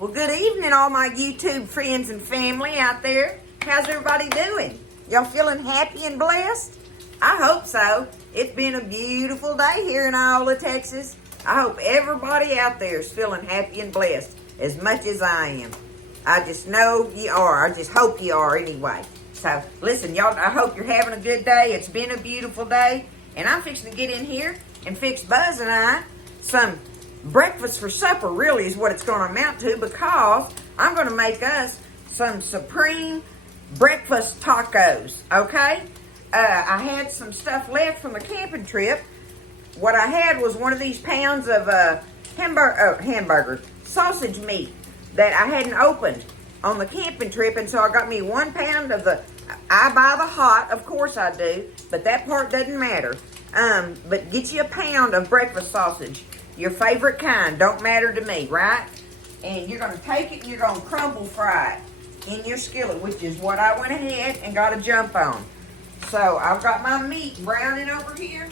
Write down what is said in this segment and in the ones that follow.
Well, good evening, all my YouTube friends and family out there. How's everybody doing? Y'all feeling happy and blessed? I hope so. It's been a beautiful day here in Iola, Texas. I hope everybody out there is feeling happy and blessed as much as I am. I just know you are. I just hope you are anyway. So, listen, y'all, I hope you're having a good day. It's been a beautiful day. And I'm fixing to get in here and fix Buzz and I some breakfast for supper, really, is what it's going to amount to, because I'm going to make us some supreme breakfast tacos, okay? I had some stuff left from the camping trip. What I had was one of these pounds of hamburger sausage meat that I hadn't opened on the camping trip, and so I got me 1 pound of I buy the hot, of course I do, but that part doesn't matter. But get you a pound of breakfast sausage, your favorite kind, don't matter to me, right? And you're going to take it and you're going to crumble fry it in your skillet, which is what I went ahead and got a jump on. So I've got my meat browning over here,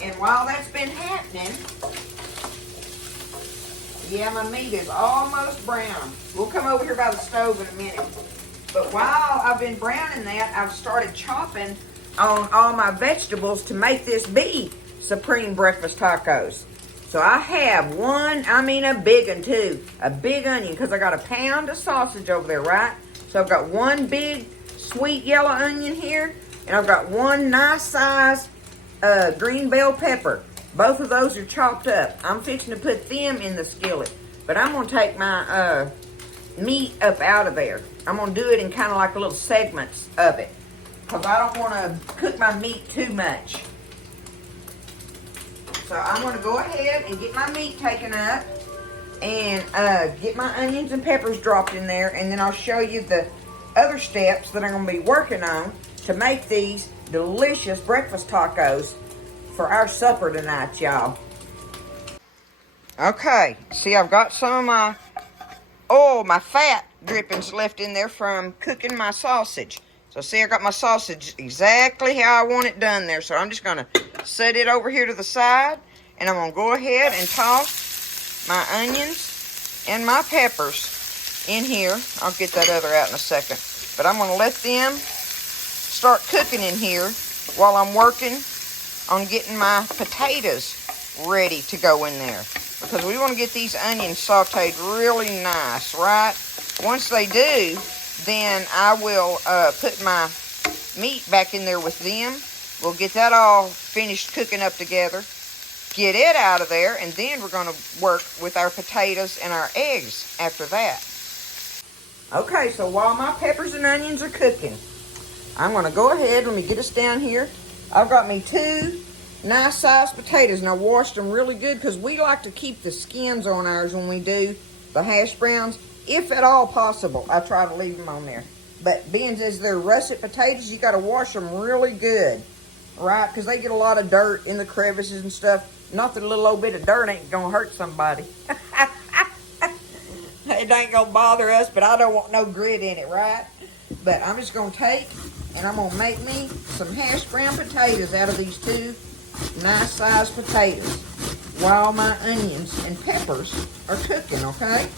and while that's been happening, yeah, my meat is almost brown. We'll come over here by the stove in a minute. But while I've been browning that, I've started chopping on all my vegetables to make this be supreme breakfast tacos. So I have a big one too, a big onion, because I got a pound of sausage over there, right? So I've got one big sweet yellow onion here, and I've got one nice size green bell pepper. Both of those are chopped up. I'm fixing to put them in the skillet, but I'm going to take my meat up out of there. I'm going to do it in kind of like little segments of it, because I don't want to cook my meat too much. So I'm going to go ahead and get my meat taken up and get my onions and peppers dropped in there, and then I'll show you the other steps that I'm going to be working on to make these delicious breakfast tacos for our supper tonight, y'all. Okay, see, I've got some of my fat drippings left in there from cooking my sausage. So see, I got my sausage exactly how I want it done there. So I'm just going to set it over here to the side, and I'm going to go ahead and toss my onions and my peppers in here. I'll get that other out in a second. But I'm going to let them start cooking in here while I'm working on getting my potatoes ready to go in there, because we want to get these onions sauteed really nice, right? Once they do, then I will put my meat back in there with them. We'll get that all finished cooking up together, get it out of there, and then we're going to work with our potatoes and our eggs after that. Okay, so while my peppers and onions are cooking, I'm going to go ahead, let me get us down here. I've got me 2 nice sized potatoes, and I washed them really good, because we like to keep the skins on ours when we do the hash browns. If at all possible, I try to leave them on there. But being as they're russet potatoes, you got to wash them really good, right? Because they get a lot of dirt in the crevices and stuff. Not that a little old bit of dirt ain't going to hurt somebody. It ain't going to bother us, but I don't want no grit in it, right? But I'm just going to take, and I'm going to make me some hash brown potatoes out of these 2 nice sized potatoes while my onions and peppers are cooking, okay?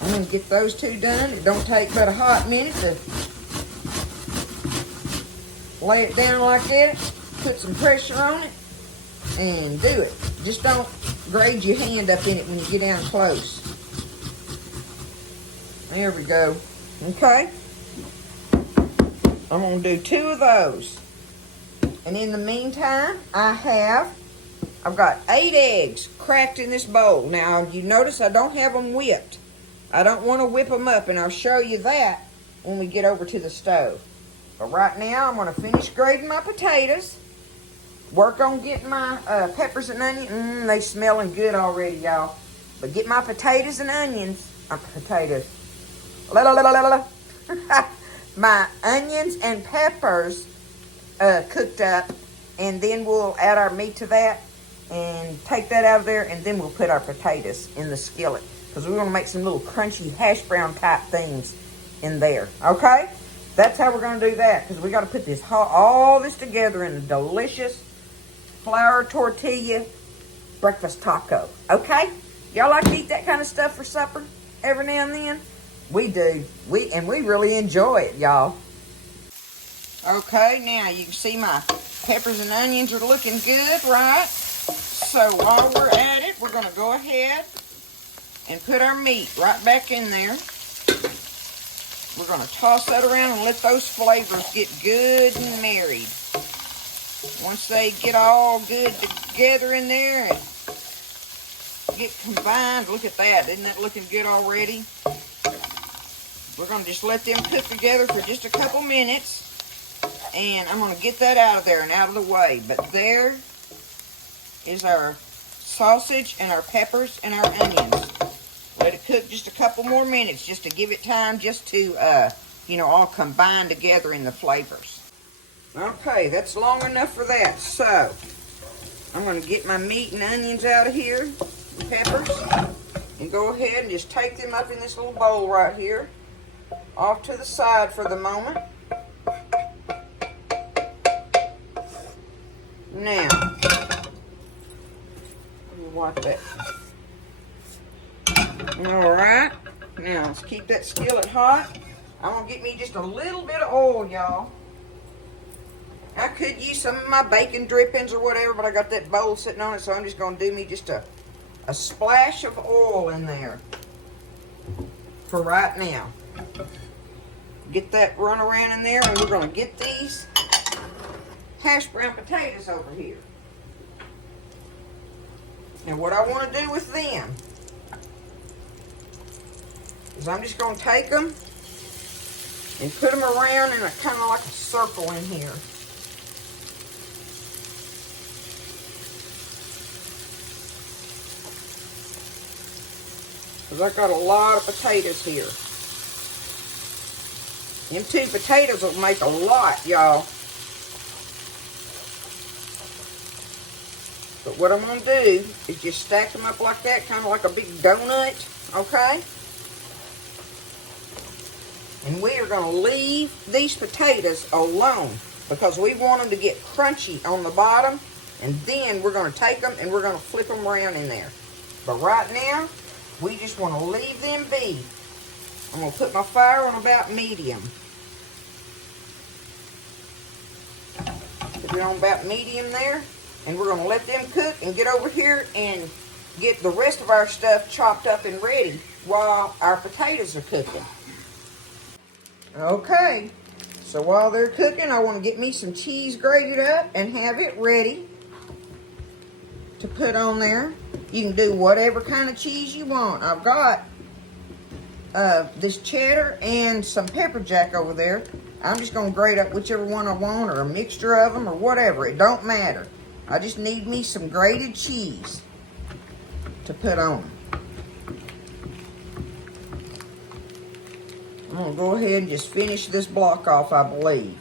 I'm going to get those 2 done. It don't take but a hot minute to lay it down like that, put some pressure on it, and do it. Just don't grade your hand up in it when you get down close. There we go. Okay? I'm going to do 2 of those. And in the meantime, I've got 8 eggs cracked in this bowl. Now, you notice I don't have them whipped. I don't want to whip them up, and I'll show you that when we get over to the stove. But right now, I'm going to finish grating my potatoes, work on getting my peppers and onions. They smelling good already, y'all. But get my potatoes and onions, my onions and peppers cooked up, and then we'll add our meat to that and take that out of there, and then we'll put our potatoes in the skillet, because we want to make some little crunchy hash brown type things in there. Okay, that's how we're going to do that, because we got to put this all this together in a delicious flour tortilla breakfast taco. Okay, Y'all like to eat that kind of stuff for supper every now and then? We do. We really enjoy it, y'all. Okay, now you can see my peppers and onions are looking good, right? So while we're at it, we're going to go ahead and put our meat right back in there. We're going to toss that around and let those flavors get good and married. Once they get all good together in there and get combined, look at that. Isn't that looking good already? We're going to just let them cook together for just a couple minutes. And I'm going to get that out of there and out of the way. But there is our sausage and our peppers and our onions. Let it cook just a couple more minutes just to give it time just to, all combine together in the flavors. Okay, that's long enough for that. So, I'm going to get my meat and onions out of here, and peppers, and go ahead and just take them up in this little bowl right here, off to the side for the moment. Now, let me wipe that. Alright, now let's keep that skillet hot. I'm going to get me just a little bit of oil, y'all. I could use some of my bacon drippings or whatever, but I got that bowl sitting on it, so I'm just going to do me just a splash of oil in there for right now. Get that run around in there, and we're going to get these hash brown potatoes over here. Now what I want to do with them is I'm just going to take them and put them around in a kind of like a circle in here. Because I've got a lot of potatoes here. Them 2 potatoes will make a lot, y'all. But what I'm going to do is just stack them up like that, kind of like a big donut, okay? And we are going to leave these potatoes alone because we want them to get crunchy on the bottom. And then we're going to take them and we're going to flip them around in there. But right now, we just want to leave them be. I'm going to put my fire on about medium. Put it on about medium there. And we're going to let them cook and get over here and get the rest of our stuff chopped up and ready while our potatoes are cooking. Okay, so while they're cooking, I want to get me some cheese grated up and have it ready to put on there. You can do whatever kind of cheese you want. I've got this cheddar and some pepper jack over there. I'm just going to grate up whichever one I want or a mixture of them or whatever. It don't matter. I just need me some grated cheese to put on. I'm going to go ahead and just finish this block off, I believe.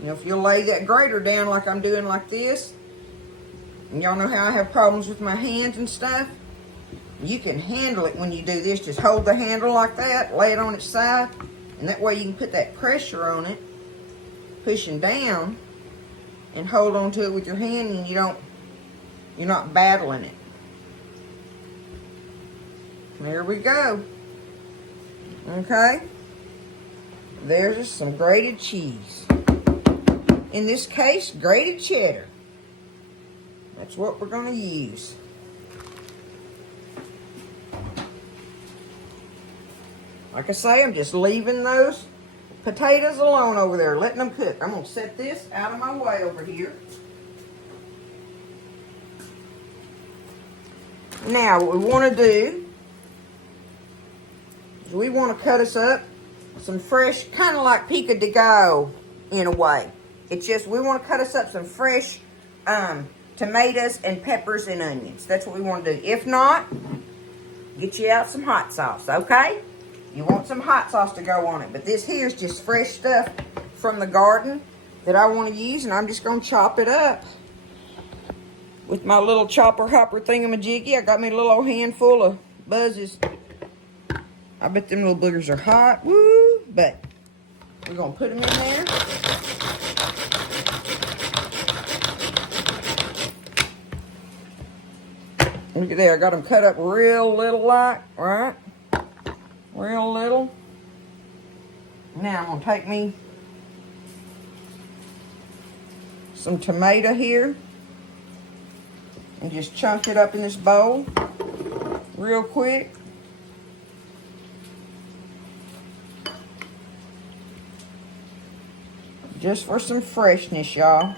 Now, if you'll lay that grater down like I'm doing like this, and y'all know how I have problems with my hands and stuff, you can handle it when you do this. Just hold the handle like that, lay it on its side, and that way you can put that pressure on it, pushing down, and hold on to it with your hand, and you're not battling it. There we go. Okay. There's just some grated cheese. In this case, grated cheddar. That's what we're going to use. Like I say, I'm just leaving those potatoes alone over there, letting them cook. I'm going to set this out of my way over here. Now, what we want to do is we want to cut us up some fresh, kind of like pico de gallo in a way. It's just we want to cut us up some fresh tomatoes and peppers and onions. That's what we want to do. If not, get you out some hot sauce, okay? You want some hot sauce to go on it. But this here is just fresh stuff from the garden that I want to use, and I'm just going to chop it up with my little chopper hopper thingamajiggy. I got me a little old handful of buzzes. I bet them little boogers are hot. Woo! But we're going to put them in there. Look at there, I got them cut up real little like, right? Real little. Now I'm gonna take me some tomato here and just chunk it up in this bowl real quick. Just for some freshness, y'all.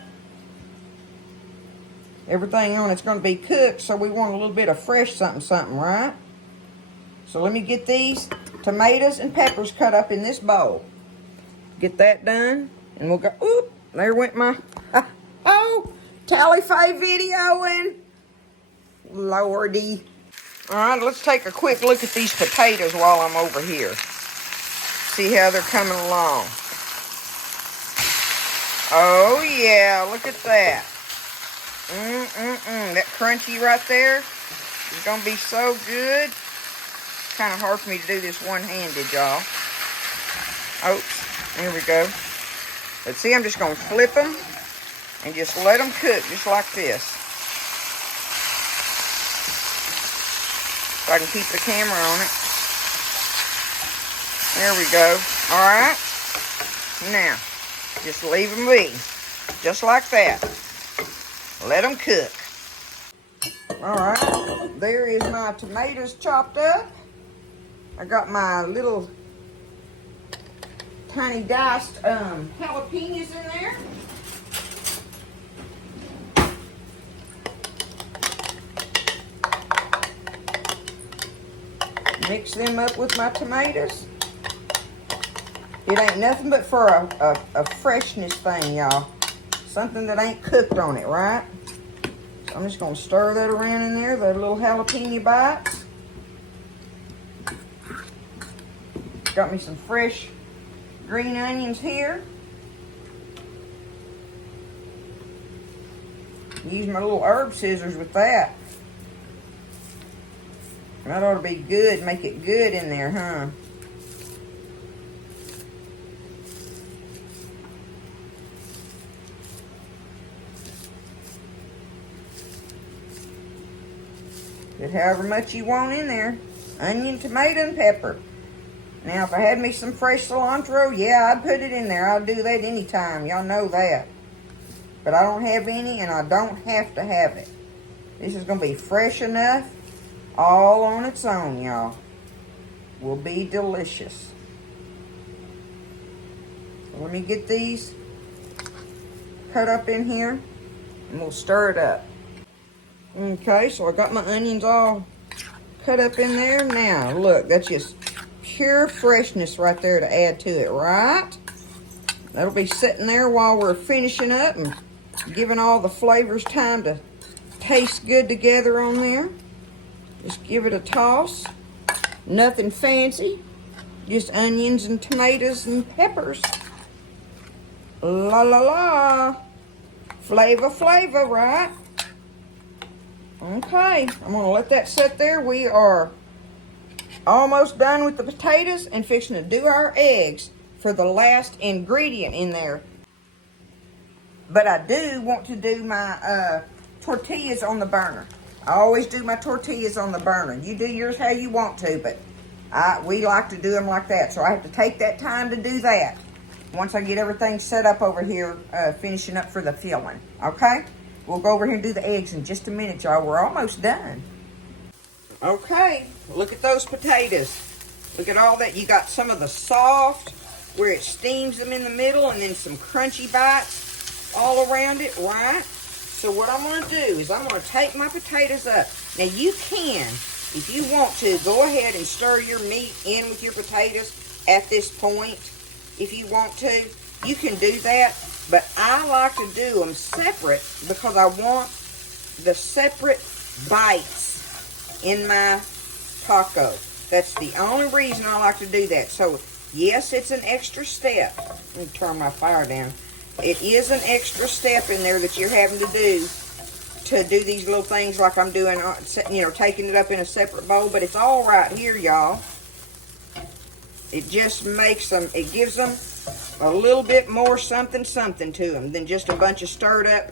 Everything on it's going to be cooked, so we want a little bit of fresh something, right? So let me get these tomatoes and peppers cut up in this bowl. Get that done, and we'll go. Oop, there went my Tally-Fay videoing. Lordy. All right, let's take a quick look at these potatoes while I'm over here. See how they're coming along. Oh yeah, look at that. That crunchy right there is gonna be so good. Kind of hard for me to do this one-handed, y'all. Oops, there we go. But see, I'm just gonna flip them and just let them cook just like this. So I can keep the camera on it. There we go. All right. Now, just leave them be. Just like that. Let them cook. All right. There is my tomatoes chopped up. I got my little tiny diced jalapenos in there. Mix them up with my tomatoes. It ain't nothing but for a freshness thing, y'all. Something that ain't cooked on it, right? So I'm just going to stir that around in there, the little jalapeno bites. Got me some fresh green onions here. Use my little herb scissors with that. That ought to be good, make it good in there, huh? Put however much you want in there. Onion, tomato, and pepper. Now, if I had me some fresh cilantro, yeah, I'd put it in there. I'll do that anytime. Y'all know that. But I don't have any, and I don't have to have it. This is going to be fresh enough. All on its own, y'all. Will be delicious. So let me get these cut up in here, and we'll stir it up. Okay, so I got my onions all cut up in there. Now, look, that's just pure freshness right there to add to it, right? That'll be sitting there while we're finishing up and giving all the flavors time to taste good together on there. Just give it a toss. Nothing fancy. Just onions and tomatoes and peppers. La la la. Flavor, right? Okay, I'm going to let that sit there. We are almost done with the potatoes and fixing to do our eggs for the last ingredient in there. But I do want to do my tortillas on the burner. I always do my tortillas on the burner. You do yours how you want to, but we like to do them like that. So I have to take that time to do that once I get everything set up over here, finishing up for the filling. Okay? We'll go over here and do the eggs in just a minute, y'all. We're almost done. Okay, look at those potatoes. Look at all that. You got some of the soft, where it steams them in the middle, and then some crunchy bites all around it, right? So what I'm going to do is I'm going to take my potatoes up. Now you can, if you want to, go ahead and stir your meat in with your potatoes at this point. If you want to, you can do that. But I like to do them separate because I want the separate bites in my taco. That's the only reason I like to do that. So yes, it's an extra step. Let me turn my fire down. It is an extra step in there that you're having to do these little things like I'm doing, you know, taking it up in a separate bowl. But it's all right here, y'all. It just makes them, it gives them a little bit more something to them than just a bunch of stirred up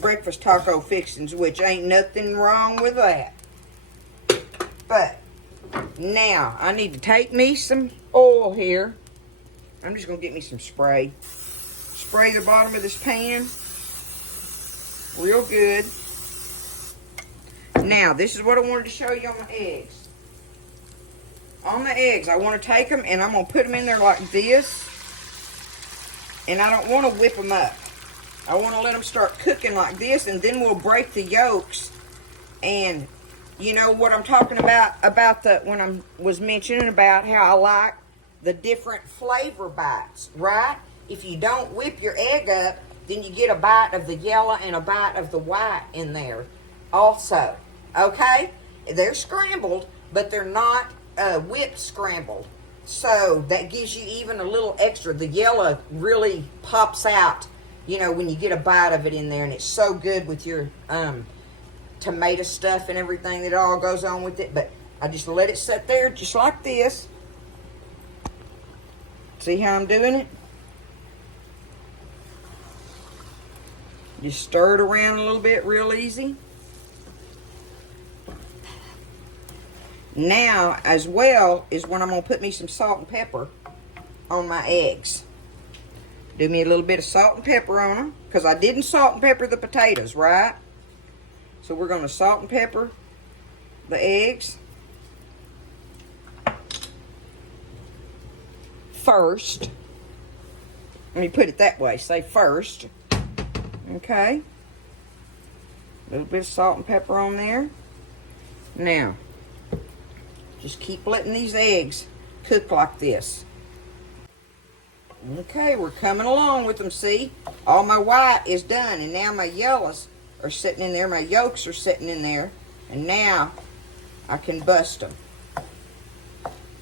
breakfast taco fixings, which ain't nothing wrong with that. But now I need to take me some oil here. I'm just gonna get me some spray. Spray the bottom of this pan real good. Now, this is what I wanted to show you on my eggs. On the eggs, I want to take them and I'm going to put them in there like this. And I don't want to whip them up. I want to let them start cooking like this, and then we'll break the yolks. And you know what I'm talking about the when I was mentioning about how I like the different flavor bites, right? If you don't whip your egg up, then you get a bite of the yellow and a bite of the white in there also. Okay? They're scrambled, but they're not whipped scrambled. So that gives you even a little extra. The yellow really pops out, you know, when you get a bite of it in there. And it's so good with your tomato stuff and everything that all goes on with it. But I just let it sit there just like this. See how I'm doing it? Just stir it around a little bit real easy. Now, as well, is when I'm going to put me some salt and pepper on my eggs. Do me a little bit of salt and pepper on them, because I didn't salt and pepper the potatoes, right? So we're going to salt and pepper the eggs first. Let me put it that way. Say first. Okay. A little bit of salt and pepper on there. Now, just keep letting these eggs cook like this. Okay, we're coming along with them, see? All my white is done, and now my yellows are sitting in there. My yolks are sitting in there, and now I can bust them.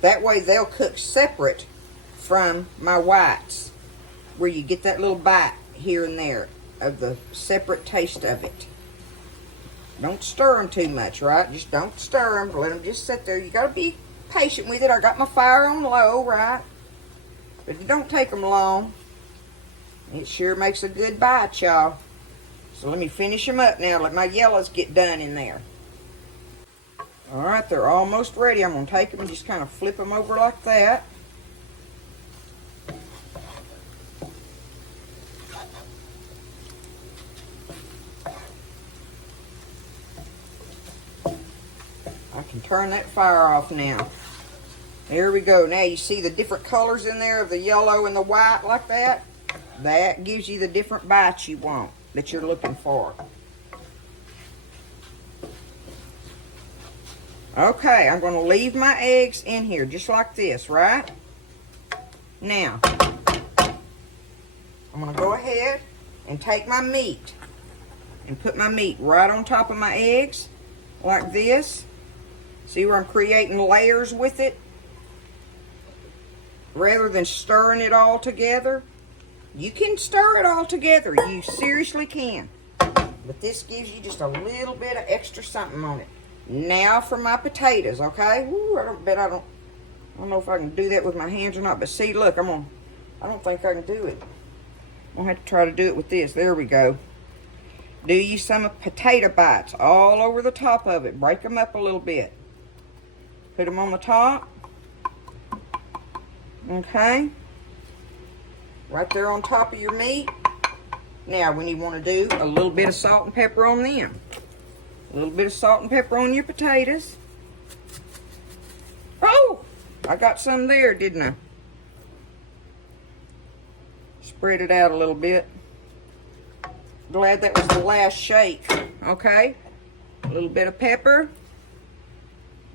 That way they'll cook separate from my whites, where you get that little bite here and there of the separate taste of it. Don't stir them too much, right? Just don't stir them. Let them just sit there. You got to be patient with it. I got my fire on low, right? But it don't take them long. It sure makes a good bite, y'all. So let me finish them up now. Let my yellows get done in there. All right, they're almost ready. I'm going to take them and just kind of flip them over like that. I can turn that fire off now. There we go. Now you see the different colors in there of the yellow and the white like that? That gives you the different bites you want, that you're looking for. Okay, I'm going to leave my eggs in here just like this, right? Now, I'm going to go ahead and take my meat and put my meat right on top of my eggs like this. See where I'm creating layers with it? Rather than stirring it all together. You can stir it all together. You seriously can. But this gives you just a little bit of extra something on it. Now for my potatoes, okay? Ooh, I don't know if I can do that with my hands or not. But see, look, I don't think I can do it. I'm going to have to try to do it with this. There we go. Do you some potato bites all over the top of it. Break them up a little bit. Put them on the top. Okay. Right there on top of your meat. Now, when you want to do a little bit of salt and pepper on them. A little bit of salt and pepper on your potatoes. Oh! I got some there, didn't I? Spread it out a little bit. Glad that was the last shake. Okay. A little bit of pepper.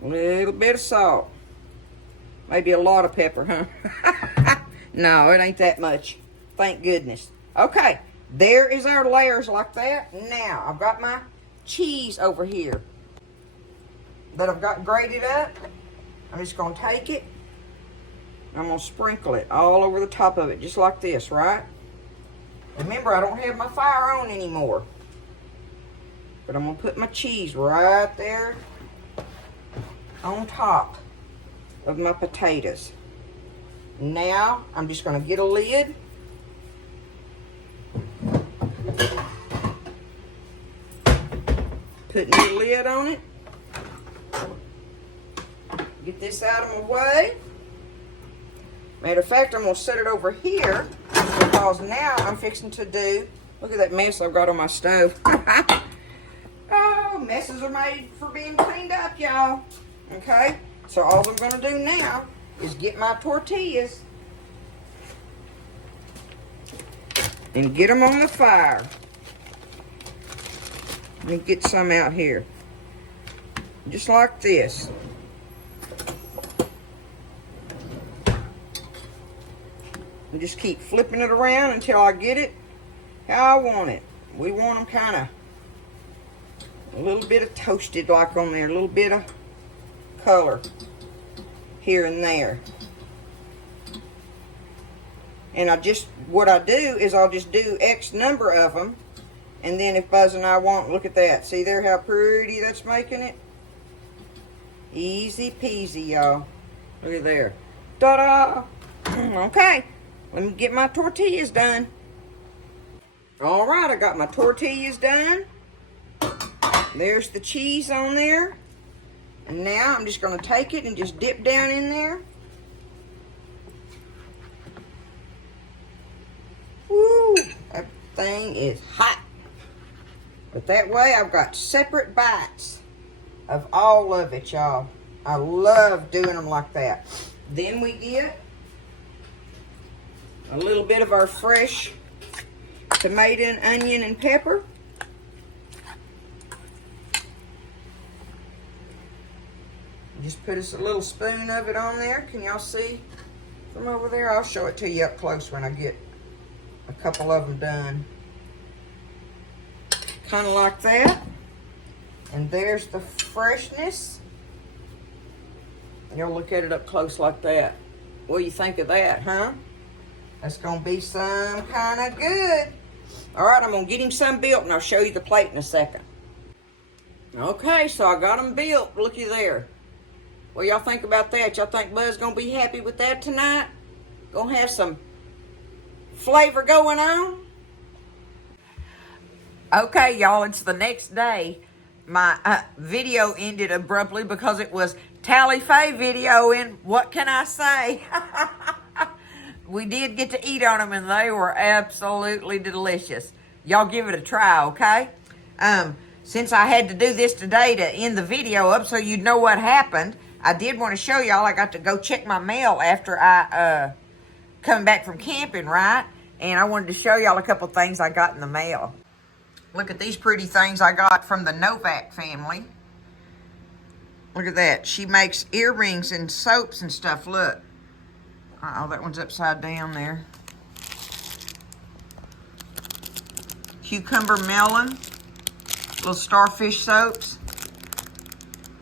A little bit of salt. Maybe a lot of pepper, huh? No, it ain't that much. Thank goodness. Okay, there is our layers like that. Now, I've got my cheese over here that I've got grated up. I'm just going to take it. I'm going to sprinkle it all over the top of it, just like this, right? Remember, I don't have my fire on anymore. But I'm going to put my cheese right there on top of my potatoes. Now, I'm just going to get a lid. Put a lid on it. Get this out of my way. Matter of fact, I'm going to set it over here because now I'm fixing to do, look at that mess I've got on my stove. Oh, messes are made for being cleaned up, y'all. Okay, so all I'm going to do now is get my tortillas and get them on the fire. Let me get some out here. Just like this. And just keep flipping it around until I get it how I want it. We want them kind of a little bit of toasted like on there, a little bit of color here and there. And what I do is I'll just do X number of them. And then if Buzz and I want, look at that. See there how pretty that's making it? Easy peasy, y'all. Look at there. Ta-da! Okay, let me get my tortillas done. All right, I got my tortillas done. There's the cheese on there. And now I'm just going to take it and just dip down in there. Woo! That thing is hot. But that way I've got separate bites of all of it, y'all. I love doing them like that. Then we get a little bit of our fresh tomato and onion and pepper. Just put us a little spoon of it on there. Can y'all see from over there? I'll show it to you up close when I get a couple of them done. Kind of like that. And there's the freshness. Y'all look at it up close like that. What do you think of that, huh? That's going to be some kind of good. All right, I'm going to get him some built, and I'll show you the plate in a second. Okay, so I got them built. Looky there. What y'all think about that? Y'all think Buzz going to be happy with that tonight? Going to have some flavor going on? Okay, y'all, it's the next day. My video ended abruptly because it was Tally Faye videoing. What can I say? We did get to eat on them, and they were absolutely delicious. Y'all give it a try, okay? Since I had to do this today to end the video up so you'd know what happened, I did want to show y'all I got to go check my mail after I come back from camping, right? And I wanted to show y'all a couple things I got in the mail. Look at these pretty things I got from the Novak family. Look at that. She makes earrings and soaps and stuff. Look. Uh-oh, that one's upside down there. Cucumber melon. Little starfish soaps.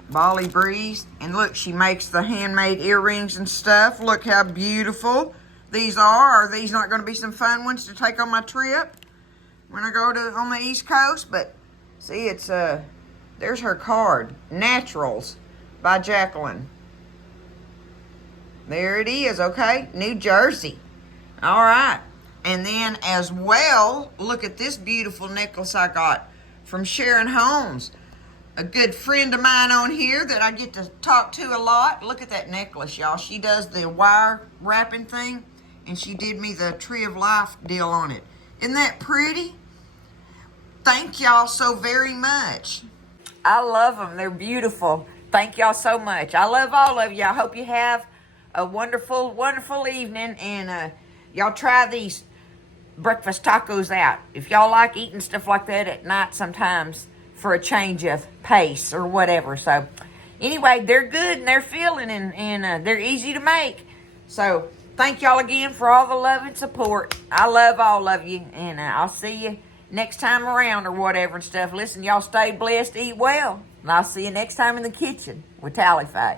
Bali Breeze. And look, she makes the handmade earrings and stuff. Look how beautiful these are. Are these not going to be some fun ones to take on my trip when I go on the East Coast? But see, it's there's her card. Naturals by Jacqueline. There it is, okay? New Jersey. All right. And then as well, look at this beautiful necklace I got from Sharon Holmes. A good friend of mine on here that I get to talk to a lot. Look at that necklace, y'all. She does the wire wrapping thing, and she did me the Tree of Life deal on it. Isn't that pretty? Thank y'all so very much. I love them. They're beautiful. Thank y'all so much. I love all of you. I hope you have a wonderful, wonderful evening, and y'all try these breakfast tacos out. If y'all like eating stuff like that at night sometimes for a change of pace or whatever. So anyway, they're good and they're filling, and they're easy to make. So thank y'all again for all the love and support. I love all of you, and I'll see you next time around or whatever and stuff. Listen, y'all stay blessed, eat well, and I'll see you next time in the kitchen with Tally Faye.